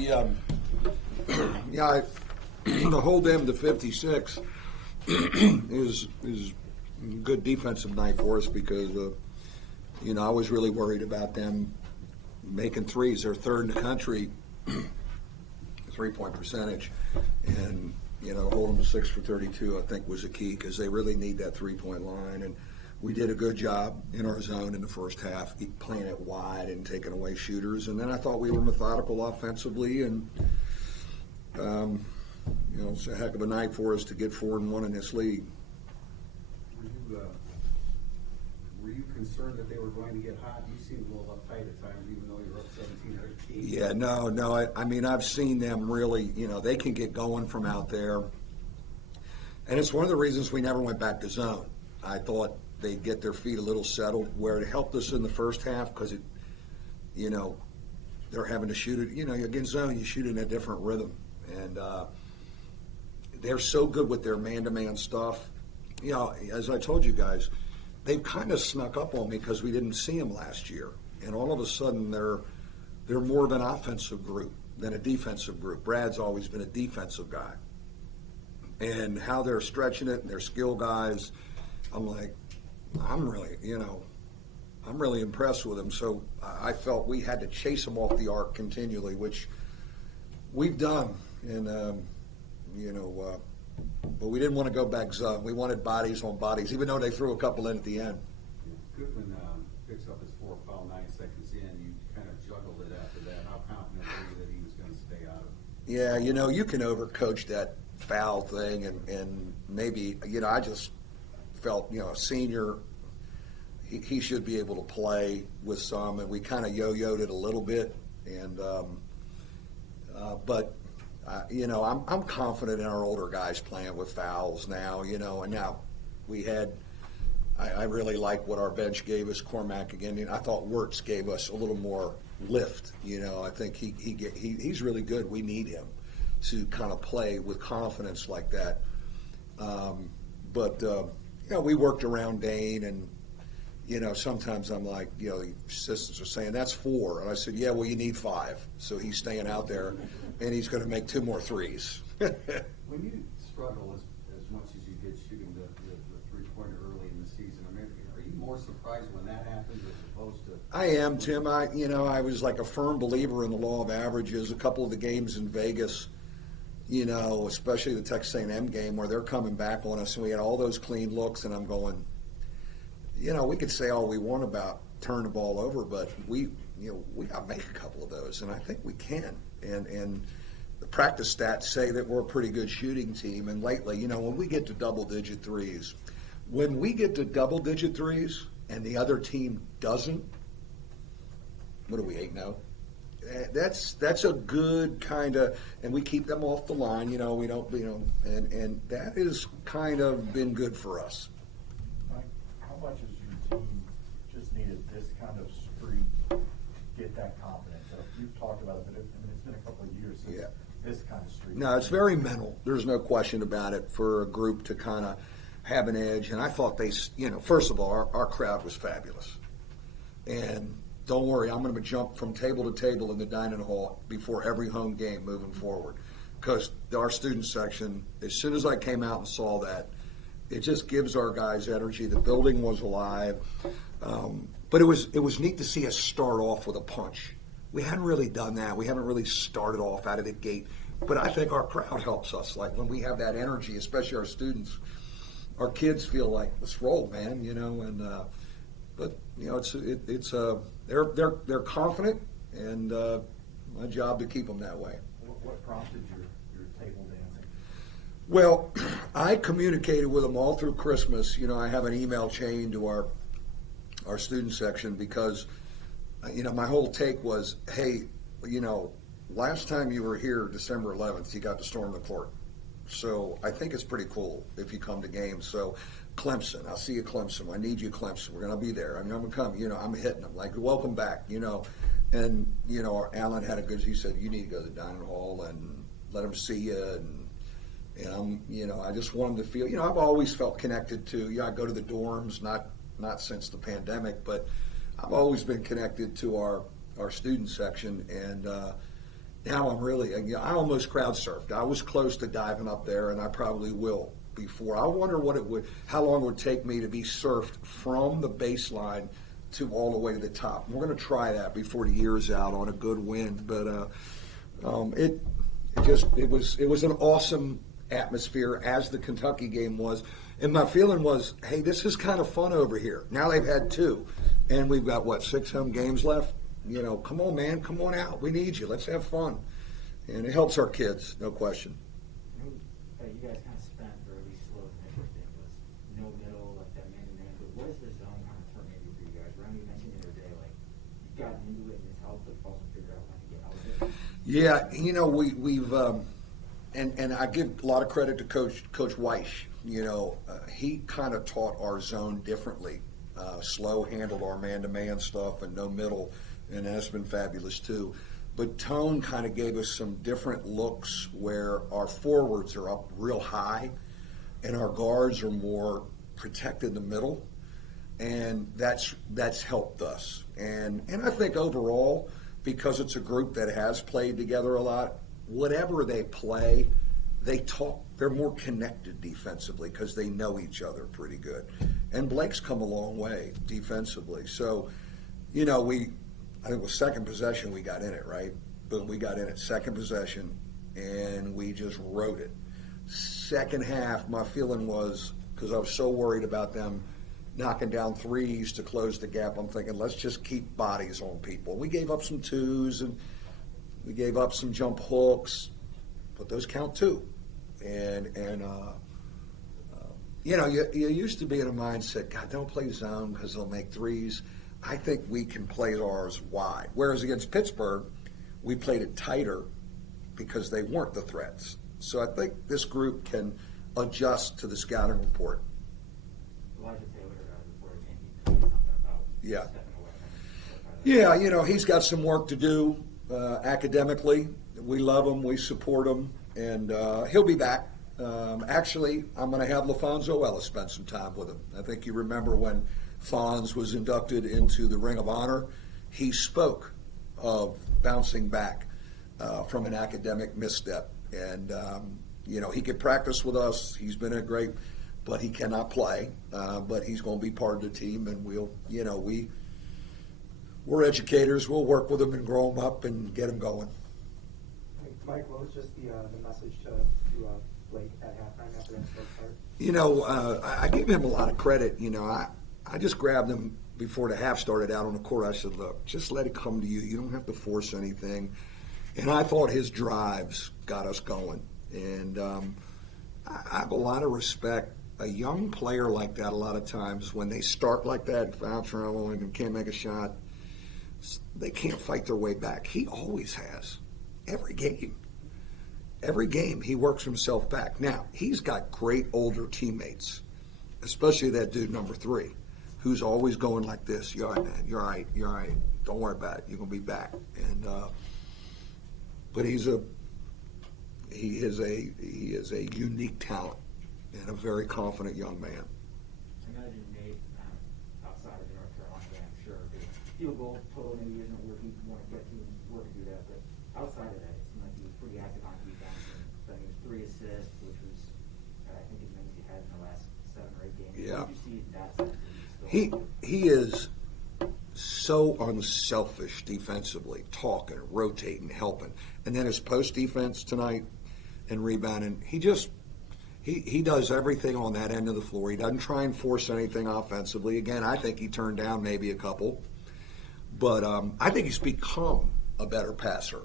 Yeah, to hold them to 56 is a good defensive night for us because I was really worried about them making threes. They're third in the country, 3-point percentage, and holding them to 6 for 32 I think was a key because they really need that 3-point line. And we did a good job in our zone in the first half, playing it wide and taking away shooters. And then I thought we were methodical offensively, and it's a heck of a night for us to get 4-1 in this league. Were you concerned that they were going to get hot? You seemed a little uptight at times, even though you were up 1700 feet. Yeah, no. I mean, I've seen them really. They can get going from out there, and it's one of the reasons we never went back to zone. I thought they'd get their feet a little settled, where it helped us in the first half because they're having to shoot it. Against zone, you shoot in a different rhythm, and they're so good with their man-to-man stuff. As I told you guys, they've kind of snuck up on me because we didn't see them last year, and all of a sudden they're more of an offensive group than a defensive group. Brad's always been a defensive guy, and how they're stretching it and their skill guys, I'm really impressed with them. So I felt we had to chase them off the arc continually, which we've done, and but we didn't want to go back zone. We wanted bodies on bodies, even though they threw a couple in at the end. Goodman picks up his 4th foul 9 seconds in. You kind of juggled it after that. How confident were you that he was going to stay out of it? Yeah, you can overcoach that foul thing, and maybe, I just felt, a senior, he should be able to play with some, and we kind of yo-yoed it a little bit, and but I'm confident in our older guys playing with fouls now, and now we had, I really like what our bench gave us. Cormac again, I thought Wirtz gave us a little more lift, I think he's really good. We need him to kind of play with confidence like that. But we worked around Dane, and sometimes I'm like, the assistants are saying that's 4, and I said, yeah, well, you need 5, so he's staying out there, and he's going to make 2 more threes. When you struggle as much as you did shooting the 3-pointer early in the season, are you more surprised when that happens as opposed to? I am, Tim. I was like a firm believer in the law of averages. A couple of the games in Vegas, especially the Texas A&M game where they're coming back on us, and we had all those clean looks, and I'm going, we could say all we want about turn the ball over, but we got to make a couple of those, and I think we can. And the practice stats say that we're a pretty good shooting team. And lately, when we get to double-digit threes, and the other team doesn't, what are we, 8-0? That's a good kind of, and we keep them off the line. We don't, and that has kind of been good for us. How much has your team just needed this kind of streak to get that confidence? You've talked about it, but it's been a couple of years since this kind of streak. No, it's very mental. There's no question about it for a group to kind of have an edge. And I thought they, first of all, our crowd was fabulous. And don't worry, I'm going to jump from table to table in the dining hall before every home game moving forward. Because our student section, as soon as I came out and saw that, it just gives our guys energy. The building was alive. But it was neat to see us start off with a punch. We hadn't really done that. We haven't really started off out of the gate. But I think our crowd helps us. Like when we have that energy, especially our students, our kids feel like, let's roll, man, and but they're confident, and my job to keep them that way. What prompted your table dancing? Well, I communicated with them all through Christmas. I have an email chain to our student section because my whole take was, hey, last time you were here, December 11th, you got to storm the court. So I think it's pretty cool if you come to games. So Clemson, I'll see you Clemson. I need you Clemson. We're going to be there. I'm going to come. I'm hitting them. Like, welcome back, And, Alan had he said, you need to go to the dining hall and let them see you. And I'm, I just want them to feel, I've always felt connected to, I go to the dorms, not since the pandemic, but I've always been connected to our student section, and Now I'm really, I almost crowd surfed. I was close to diving up there, and I probably will before. I wonder how long it would take me to be surfed from the baseline to all the way to the top. We're going to try that before the year's out on a good wind, but it was an awesome atmosphere, as the Kentucky game was, and my feeling was, hey, this is kind of fun over here. Now they've had two, and we've got 6 home games left. Come on, man, come on out. We need you. Let's have fun. And it helps our kids, no question. You guys kind of spent, or at least slow the first thing was no middle, like that man-to-man. But what is the zone kind of turn maybe for you guys? Remy mentioned the other day, like, you've gotten into it and it's helped, but you've also figured out when to get out of it. Yeah, we've and I give a lot of credit to Coach Weish. He kind of taught our zone differently. Slow handled our man-to-man stuff and no middle, and that's been fabulous too. But Tone kind of gave us some different looks where our forwards are up real high and our guards are more protected in the middle, and that's helped us. And I think overall, because it's a group that has played together a lot, whatever they play, they talk. They're more connected defensively because they know each other pretty good. And Blake's come a long way defensively. So, I think it was second possession we got in it, right? Boom, we got in it second possession, and we just rode it. Second half, my feeling was, because I was so worried about them knocking down threes to close the gap, I'm thinking, let's just keep bodies on people. We gave up some twos, and we gave up some jump hooks, but those count too. You used to be in a mindset, God, don't play zone because they'll make threes. I think we can play ours wide. Whereas against Pittsburgh, we played it tighter because they weren't the threats. So I think this group can adjust to the scouting report. Elijah Taylor before the game, he told me something about Yeah. stepping away. Yeah, he's got some work to do academically. We love him, we support him, and he'll be back. Actually, I'm going to have LaFonso Ellis spend some time with him. I think you remember when Fonz was inducted into the Ring of Honor, he spoke of bouncing back from an academic misstep. And, he could practice with us. He's been but he cannot play. But he's going to be part of the team, and we're educators. We'll work with him and grow him up and get him going. Mike, what was just the message to Blake at halftime after that first part? I give him a lot of credit. I just grabbed him before the half started out on the court. I said, look, just let it come to you. You don't have to force anything. And I thought his drives got us going. And I have a lot of respect. A young player like that, a lot of times, when they start like that, foul trouble and can't make a shot, they can't fight their way back. He always has. Every game he works himself back. Now, he's got great older teammates, especially that dude number 3, who's always going like this. You're all right, man. You're all right. Don't worry about it. You're going to be back. And but he is a unique talent and a very confident young man. I imagine Nate, outside of the North Carolina game, I'm sure the field goal total maybe isn't where he'd want to get to and work to do that, but outside of that, it seemed like he was pretty active on defense. And he was 3 assists, which was, I think, as many as he had in the last 7 or 8 games. Yeah. What did you see in that sense? He is so unselfish defensively, talking, rotating, helping. And then his post defense tonight and rebounding, he does everything on that end of the floor. He doesn't try and force anything offensively. Again, I think he turned down maybe a couple. But I think he's become a better passer.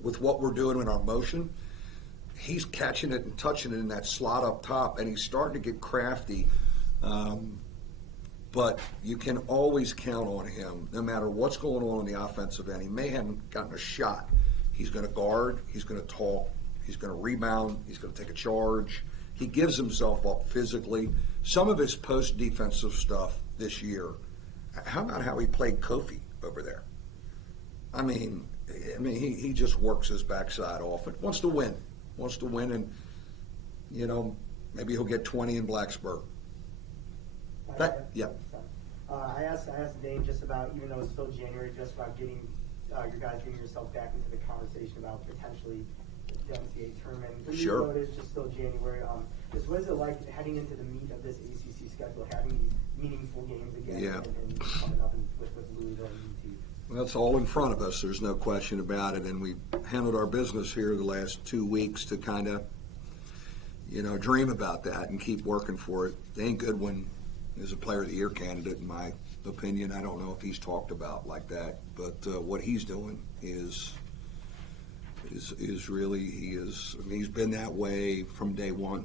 With what we're doing in our motion, he's catching it and touching it in that slot up top, and he's starting to get crafty. But you can always count on him, no matter what's going on the offensive end. He may haven't gotten a shot. He's going to guard. He's going to talk. He's going to rebound. He's going to take a charge. He gives himself up physically. Some of his post-defensive stuff this year, how about how he played Kofi over there? I mean, he just works his backside off. It wants to win, and maybe he'll get 20 in Blacksburg. I asked Dave just about, even though it's still January, just about getting you guys getting yourself back into the conversation about potentially the NCAA tournament. Sure. Even though it is just still January, just what is it like heading into the meat of this ACC schedule, having these meaningful games again, Yeah. and coming up with Louisville and UT? Well, it's all in front of us. There's no question about it. And we handled our business here the last 2 weeks to kind of, dream about that and keep working for it. Dane Goodwin is a Player of the Year candidate, in my opinion. I don't know if he's talked about like that, but what he's doing is really, he's been that way from day one.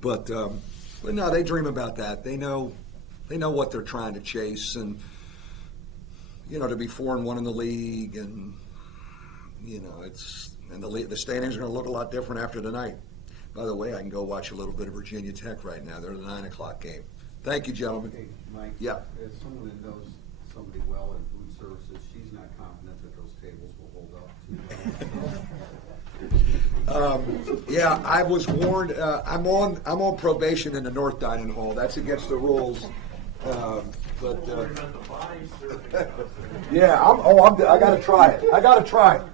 But no, they dream about that. They know what they're trying to chase, and to be 4-1 in the league, and the standings are going to look a lot different after tonight. By the way, I can go watch a little bit of Virginia Tech right now. They're the 9:00 game. Thank you, gentlemen. Hey, Mike. Yeah. As someone that knows somebody well in food services, she's not confident that those tables will hold up too well. Yeah, I was warned. I'm on probation in the North Dining Hall. That's against the rules. Yeah, I got to try it.